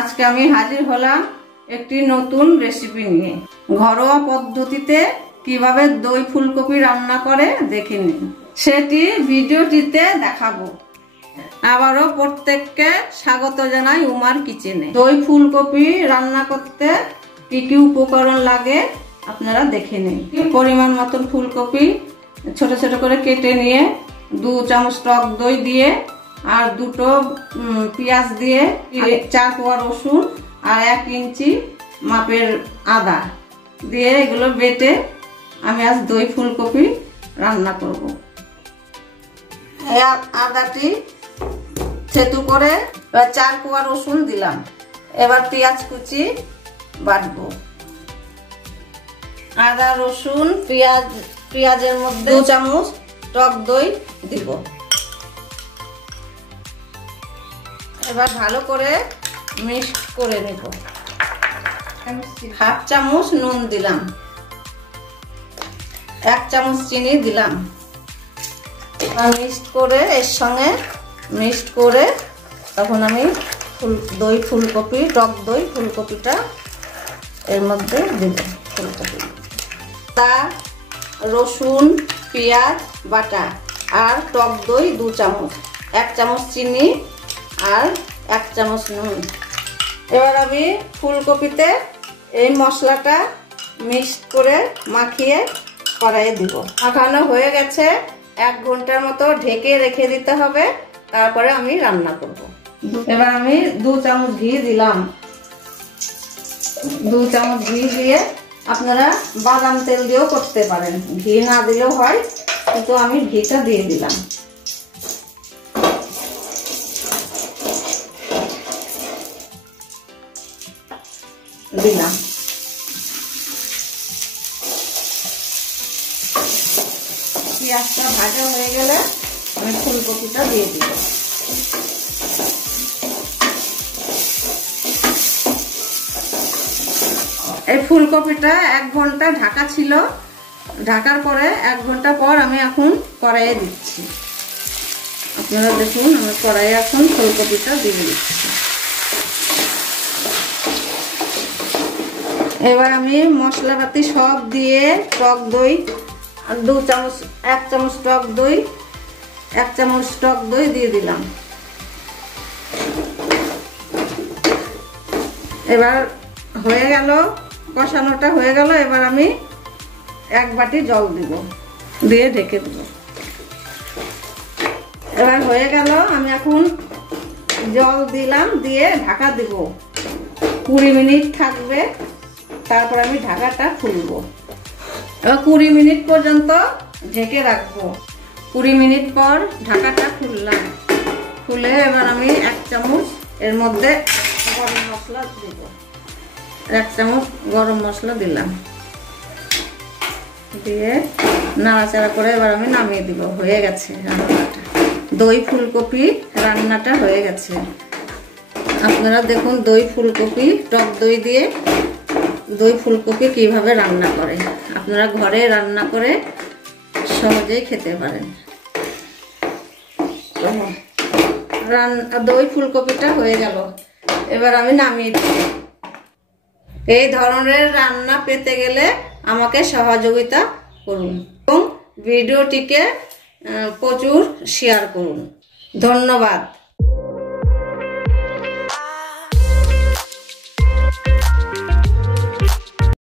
আজকে আমি হাজির হলাম একটি নতুন রেসিপি নিয়ে। ঘরোয়া পদ্ধতিতে কিভাবে দই ফুলকপি রান্না করে দেখে নিন, সেটি ভিডিওটিতে দেখাবো। আবারও প্রত্যেককে স্বাগত জানাই উমার কিচেনে। দই ফুলকপি রান্না করতে কি কি উপকরণ লাগে আপনারা দেখে নিন। পরিমাণ মতন ফুলকপি ছোট ছোট করে কেটে নিয়ে 2 চামচ টক দই দিয়ে আর 2টো পেঁয়াজ দিয়ে 4 কোয়া রসুন আর 1 ইঞ্চি মাপের আদা দিয়ে এগুলো বেটে আমি আজ দই ফুলকপি রান্না করব। আদাটি থেতু করে 4 কোয়া রসুন দিলাম। এবার পেঁয়াজ কুচি বাটবো। আদা রসুন পেঁয়াজের মধ্যে 2 চামচ টক দই দিব। এবার ভালো করে মিক্স করে নেব। 1/2 চামচ নুন দিলাম, 1 চামচ চিনি দিলাম। মিক্সড করে এর সঙ্গে মিক্সড করে তখন আমি দই ফুলকপি টক দই ফুলকপিটা এর মধ্যে দিব। ফুলকপি তা রসুন পেঁয়াজ বাটা আর টক দই 2 চামচ, 1 চামচ চিনি আর 1 চামচ নুন। এবার আমি ফুলকপিতে এই মশলাটা মিক্স করে মাখিয়ে কড়াইয়ে দিব। মাখানো হয়ে গেছে, 1 ঘন্টার মতো ঢেকে রেখে দিতে হবে, তারপরে আমি রান্না করব। এবার আমি 2 চামচ ঘি দিলাম। 2 চামচ ঘি দিয়ে আপনারা বাদাম তেল দিয়েও করতে পারেন, ঘি না দিলেও হয়, কিন্তু আমি ঘিটা দিয়ে দিলাম। পেঁয়াজটা ভাজা হয়ে গেলে আমি ফুলকপিটা দিয়ে দিব। এই ফুলকপিটা 1 ঘন্টা ঢাকা ছিল, ঢাকার পরে 1 ঘন্টা পর আমি এখন কড়াইয়ে দিচ্ছি। আপনারা দেখুন আমি কড়াইয়ে এখন ফুলকপিটা দিয়ে দিচ্ছি। এবার আমি মশলাপাতি সব দিয়ে টক দই 2 চামচ 1 চামচ টক দই 1 চামচ টক দই দিয়ে দিলাম। এবার হয়ে গেল, কষানোটা হয়ে গেল। এবার আমি 1 বাটি জল দিব, দিয়ে ঢেকে দেব। এবার হয়ে গেল, আমি এখন জল দিলাম, দিয়ে ঢাকা দিব। 20 মিনিট থাকবে, তারপর আমি ঢাকাটা খুলবো। এবার 20 মিনিট পর্যন্ত ঢেকে রাখবো। 20 মিনিট পর ঢাকাটা খুললাম। খুলে এবার আমি 1 চামচ এর মধ্যে গরম মশলা দিব। 1 চামচ গরম মশলা দিলাম, দিয়ে নাড়াচাড়া করে এবার আমি নামিয়ে দিব। হয়ে গেছে রান্নাটা, দই ফুলকপি রান্নাটা হয়ে গেছে। আপনারা দেখুন দই ফুলকপি টক দই দিয়ে দই ফুলকপি কিভাবে রান্না করে। আপনারা ঘরে রান্না করে সহজেই খেতে পারেন। দই ফুলকপিটা হয়ে গেল, এবার আমি নামিয়ে দিই। এই ধরনের রান্না পেতে গেলে আমাকে সহযোগিতা করুন এবং ভিডিওটিকে প্রচুর শেয়ার করুন। ধন্যবাদ।